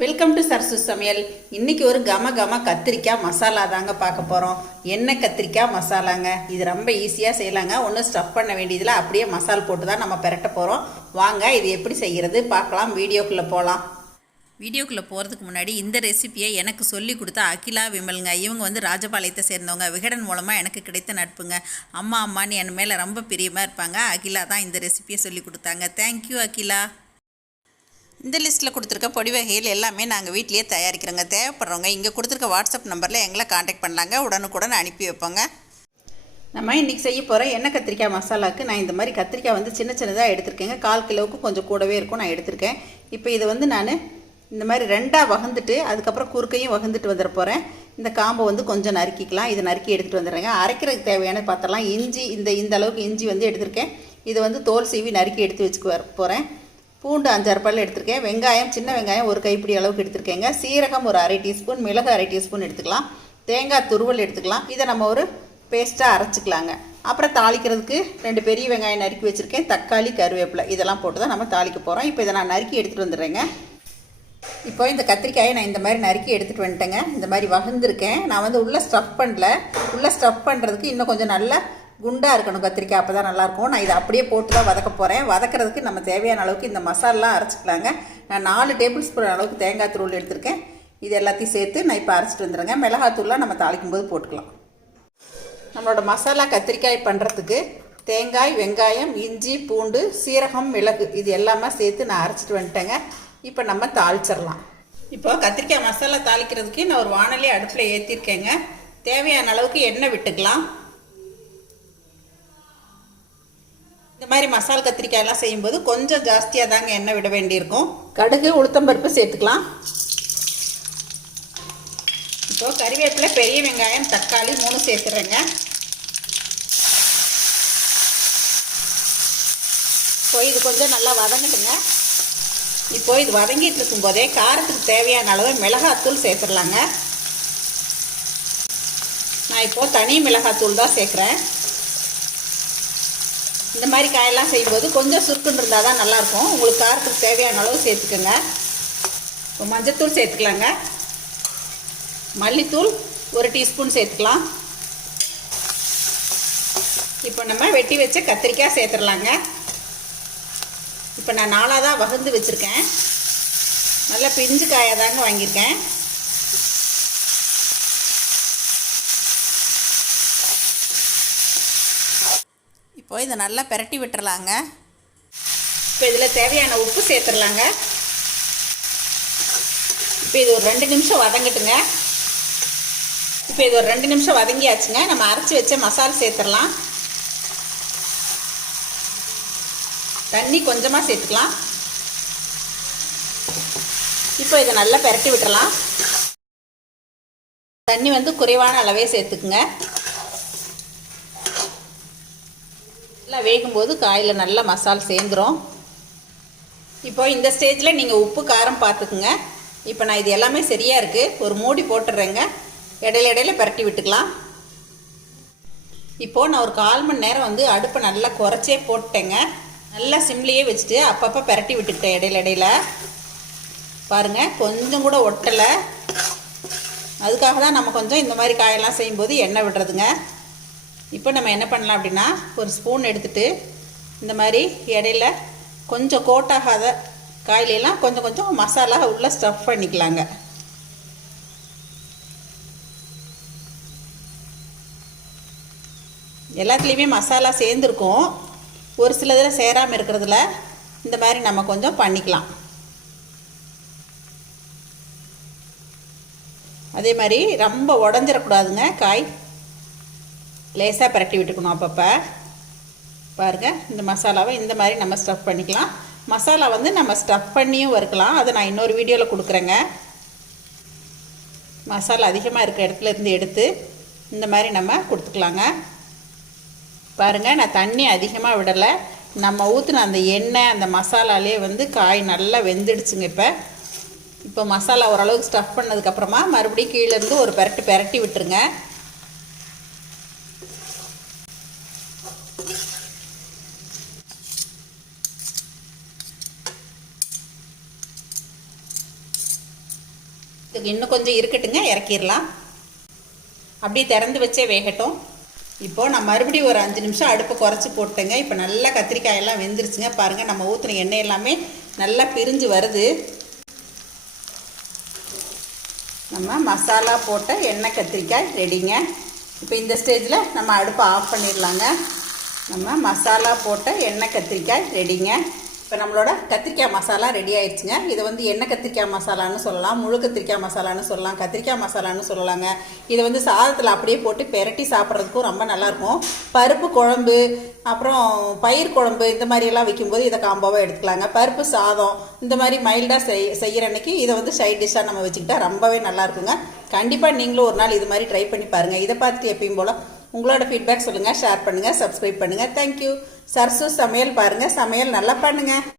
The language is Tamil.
வெல்கம் டு சரசு சமையல். இன்னைக்கு ஒரு கம கம கத்திரிக்காய் மசாலா தாங்க பார்க்க போகிறோம். எண்ணெய் கத்திரிக்காய் மசாலாங்க. இது ரொம்ப ஈஸியாக செய்யலாங்க. ஒன்றும் ஸ்டஃப் பண்ண வேண்டியதில் அப்படியே மசால் போட்டு தான் நம்ம பெரட்ட போகிறோம். வாங்க இது எப்படி செய்கிறது பார்க்கலாம். வீடியோக்குள்ளே போகலாம். வீடியோக்குள்ளே போகிறதுக்கு முன்னாடி இந்த ரெசிப்பியை எனக்கு சொல்லி கொடுத்த அகிலா விமலுங்க. இவங்க வந்து ராஜபாளையத்தை சேர்ந்தவங்க. விகடன் மூலமாக எனக்கு கிடைத்த நட்புங்க. அம்மான்னு என் மேலே ரொம்ப பிரியமாக இருப்பாங்க. அகிலா தான் இந்த ரெசிப்பியை சொல்லி கொடுத்தாங்க. தேங்க்யூ அகிலா. இந்த லிஸ்ட்டில் கொடுத்துருக்க பொடி வகைகள் எல்லாமே நாங்கள் வீட்டிலேயே தயாரிக்கிறோங்க. தேவைப்படுறவங்க இங்கே கொடுத்துருக்க வாட்ஸ்அப் நம்பரில் எங்களை காண்டாக்ட் பண்ணலாங்க. உடனுக்குடன் அனுப்பி வைப்போங்க. நம்ம இன்றைக்கி செய்ய போகிற எண்ணெய் கத்திரிக்காய் மசாலாவுக்கு நான் இந்த மாதிரி கத்திரிக்காய் வந்து சின்ன சின்னதாக எடுத்திருக்கேங்க. 1/4 கிலோவுக்கு கொஞ்சம் கூடவே இருக்கும் நான் எடுத்திருக்கேன். இப்போ இதை வந்து நான் இந்த மாதிரி 2ஆக வகுந்துட்டு அதுக்கப்புறம் குறுக்கையும் வகுந்துட்டு வந்துட போகிறேன். இந்த காம்பை வந்து கொஞ்சம் நறுக்கிக்கலாம். இதை நறுக்கி எடுத்துகிட்டு வந்துடுறேங்க. அரைக்கிறதுக்கு தேவையான பார்த்தலாம். இஞ்சி இந்த அளவுக்கு இஞ்சி வந்து எடுத்திருக்கேன். இதை வந்து தோல் சீவி நறுக்கி எடுத்து வச்சுக்க போகிறேன். பூண்டு 5-6 பல் எடுத்திருக்கேன். வெங்காயம் சின்ன வெங்காயம் ஒரு கைப்பிடி அளவுக்கு எடுத்திருக்கேங்க. சீரகம் ஒரு 1/2 டீஸ்பூன், மிளகு 1/2 டீஸ்பூன் எடுத்துக்கலாம். தேங்காய் துருவல் எடுத்துக்கலாம். இதை நம்ம ஒரு பேஸ்ட்டாக அரைச்சிக்கலாங்க. அப்புறம் தாளிக்கிறதுக்கு 2 பெரிய வெங்காயம் நறுக்கி வச்சுருக்கேன். தக்காளி, கருவேப்பிலை இதெல்லாம் போட்டு தான் நம்ம தாளிக்க போகிறோம். இப்போ இதை நான் நறுக்கி எடுத்துகிட்டு வந்துடுறேங்க. இப்போ இந்த கத்திரிக்காயை நான் இந்த மாதிரி நறுக்கி எடுத்துகிட்டு வந்துட்டேங்க. இந்த மாதிரி வகுந்துருக்கேன். நான் வந்து உள்ளே ஸ்டஃப் பண்ணல. உள்ளே ஸ்டஃப் பண்ணுறதுக்கு இன்னும் கொஞ்சம் நல்லா குண்டாக இருக்கணும் கத்திரிக்காய். அப்போ தான் நல்லாயிருக்கும். நான் இதை அப்படியே போட்டு தான் வதக்க போகிறேன். வதக்கிறதுக்கு நம்ம தேவையான அளவுக்கு இந்த மசாலாலாம் அரைச்சிக்கலாங்க. நான் 4 டேபிள் ஸ்பூன் அளவுக்கு தேங்காய் தூள் எடுத்திருக்கேன். இது எல்லாத்தையும் சேர்த்து நான் இப்போ அரைச்சிட்டு வந்துடுறேங்க. மிளகாத்தூள்லாம் நம்ம தாளிக்கும் போது போட்டுக்கலாம். நம்மளோட மசாலா கத்திரிக்காய் பண்ணுறதுக்கு தேங்காய், வெங்காயம், இஞ்சி, பூண்டு, சீரகம், மிளகு இது எல்லாமே சேர்த்து நான் அரைச்சிட்டு வந்துட்டேங்க. இப்போ நம்ம தாளிச்சிடலாம். இப்போ கத்திரிக்காய் மசாலா தாளிக்கிறதுக்கு நான் ஒரு வாணலி அடுப்பில் ஏற்றிருக்கேங்க. தேவையான அளவுக்கு எண்ணெய் விட்டுக்கலாம். இந்த மாதிரி மசாலா கத்திரிக்காயெல்லாம் செய்யும்போது கொஞ்சம் ஜாஸ்தியாக தாங்க எண்ணெய் விட வேண்டியிருக்கும். கடுகு, உளுத்தம்பருப்பு சேர்த்துக்கலாம். இப்போ கறிவேப்பிலை, பெரிய வெங்காயம், தக்காளி 3 சேர்த்துறேங்க. இப்போ இது கொஞ்சம் நல்லா வதங்கட்டுங்க. இப்போ இது வதங்கிட்டு இருக்கும்போதே காரத்துக்கு தேவையான அளவு மிளகாத்தூள் சேர்த்துடலாங்க. நான் இப்போது தனி மிளகாத்தூள் தான் சேர்க்குறேன். இந்த மாதிரி காயெல்லாம் செய்யும்போது கொஞ்சம் சுருக்குன்னு இருந்தால் தான் நல்லாயிருக்கும். உங்களுக்கு காரத்துக்கு தேவையான அளவு சேர்த்துக்கோங்க. இப்போ மஞ்சத்தூள் சேர்த்துக்கலாங்க. மல்லித்தூள் 1 டீஸ்பூன் சேர்த்துக்கலாம். இப்போ நம்ம வெட்டி வச்ச கத்திரிக்காய் சேர்த்துடலாங்க. இப்போ நான் 4ஆக தான் வகுந்து வச்சுருக்கேன். நல்லா பிஞ்சு காயாக தாங்க வாங்கியிருக்கேன். இப்போ இதை நல்லா பெரட்டி விட்டுறலாங்க. இப்போ இதில் தேவையான உப்பு சேர்த்துடலாங்க. இப்போ இது ஒரு 2 நிமிஷம் வதங்கட்டுங்க. இப்போ இது ஒரு 2 நிமிஷம் வதங்கியாச்சுங்க. நம்ம அரைச்சி வச்ச மசாலா சேர்த்துடலாம். தண்ணி கொஞ்சமாக சேர்த்துக்கலாம். இப்போ இதை நல்லா பெரட்டி விட்டுறலாம். தண்ணி வந்து குறைவான அளவே சேர்த்துக்குங்க. நல்லா வேகும்போது காயில் நல்லா மசாலா சேர்ந்துடும். இப்போ இந்த ஸ்டேஜில் நீங்கள் உப்பு காரம் பார்த்துக்குங்க. இப்போ நான் இது எல்லாமே சரியாக இருக்குது. ஒரு மூடி போட்டுடுறேங்க. இடையில பரட்டி விட்டுக்கலாம். இப்போது நான் ஒரு 1/4 மணி நேரம் வந்து அடுப்பை நல்லா குறைச்சே போட்டேங்க. நல்லா சிம்லேயே வச்சுட்டு அப்பப்போ பரட்டி விட்டுக்கிட்டேன் இடையில. பாருங்கள் கொஞ்சம் கூட ஒட்டலை. அதுக்காக தான் நம்ம கொஞ்சம் இந்த மாதிரி காயெல்லாம் செய்யும்போது எண்ணெய் விடுறதுங்க. இப்போ நம்ம என்ன பண்ணலாம் அப்படின்னா ஒரு ஸ்பூன் எடுத்துகிட்டு இந்த மாதிரி இடையில கொஞ்சம் கோட்டாகாத காயிலெல்லாம் கொஞ்சம் மசாலா உள்ளே ஸ்டஃப் பண்ணிக்கலாங்க. எல்லாத்துலேயுமே மசாலா சேர்ந்துருக்கும். ஒரு சில இதில் சேராமல் இருக்கிறதுல இந்த மாதிரி நம்ம கொஞ்சம் பண்ணிக்கலாம். அதே மாதிரி ரொம்ப உடஞ்சிடக்கூடாதுங்க. காய் லேசாக பரட்டி விட்டுக்கணும் அப்பப்போ. பாருங்கள் இந்த மசாலாவை இந்த மாதிரி நம்ம ஸ்டஃப் பண்ணிக்கலாம். மசாலா வந்து நம்ம ஸ்டஃப் பண்ணியும் வறுக்கலாம். அதை நான் இன்னொரு வீடியோவில் கொடுக்குறேங்க. மசாலா அதிகமாக இருக்கிற இடத்துல இருந்து எடுத்து இந்த மாதிரி நம்ம கொடுத்துக்கலாங்க. பாருங்கள் நான் தண்ணி அதிகமாக விடலை. நம்ம ஊற்றின அந்த எண்ணெய் அந்த மசாலாலே வந்து காய் நல்லா வெந்துடுச்சுங்க. இப்போ மசாலா ஓரளவுக்கு ஸ்டஃப் பண்ணதுக்கப்புறமா மறுபடியும் கீழேருந்து ஒரு பெரட்டி விட்டுருங்க. இதுக்கு இன்னும் கொஞ்சம் இருக்கட்டுங்க, இறக்கிடலாம். அப்படியே திறந்து வச்சே வேகட்டும். இப்போது நான் மறுபடியும் ஒரு 5 நிமிஷம் அடுப்பை குறைச்சி போட்டேங்க. இப்போ நல்லா கத்திரிக்காயெல்லாம் வெந்துருச்சுங்க. பாருங்கள், நம்ம ஊற்றின எண்ணெய் எல்லாமே நல்லா பிரிஞ்சு வருது. நம்ம மசாலா போட்ட எண்ணெய் கத்திரிக்காய் ரெடிங்க. இப்போ இந்த ஸ்டேஜில் நம்ம அடுப்பை ஆஃப் பண்ணிடலாங்க. நம்ம மசாலா போட்ட எண்ணெய் கத்திரிக்காய் ரெடிங்க. இப்போ நம்மளோட கத்திரிக்காய் மசாலா ரெடி ஆயிடுச்சுங்க. இதை வந்து எண்ணெய் கத்திரிக்காய் மசாலான்னு சொல்லலாம், முழு கத்திரிக்காய் மசாலான்னு சொல்லலாம், கத்திரிக்காய் மசாலான்னு சொல்லலாங்க. இதை வந்து சாதத்தில் அப்படியே போட்டு பெரட்டி சாப்பிட்றதுக்கும் ரொம்ப நல்லாயிருக்கும். பருப்பு குழம்பு, அப்புறம் பயிர் குழம்பு இந்த மாதிரியெல்லாம் வைக்கும்போது இதை காம்போவாக எடுத்துக்கலாங்க. பருப்பு சாதம் இந்த மாதிரி மைல்டாக செய்கிற அன்னைக்கு இதை வந்து சைட் டிஷ்ஷாக நம்ம வச்சுக்கிட்டா ரொம்பவே நல்லாயிருக்குங்க. கண்டிப்பாக நீங்களும் ஒரு நாள் இது மாதிரி ட்ரை பண்ணி பாருங்கள். இதை பார்த்துட்டு எப்பயும் போல் உங்களோட ஃபீட்பேக் சொல்லுங்கள், ஷேர் பண்ணுங்கள், சப்ஸ்கிரைப் பண்ணுங்கள். தேங்க்யூ. சரசு சமையல் பாருங்கள், சமையல் நல்லா பண்ணுங்கள்.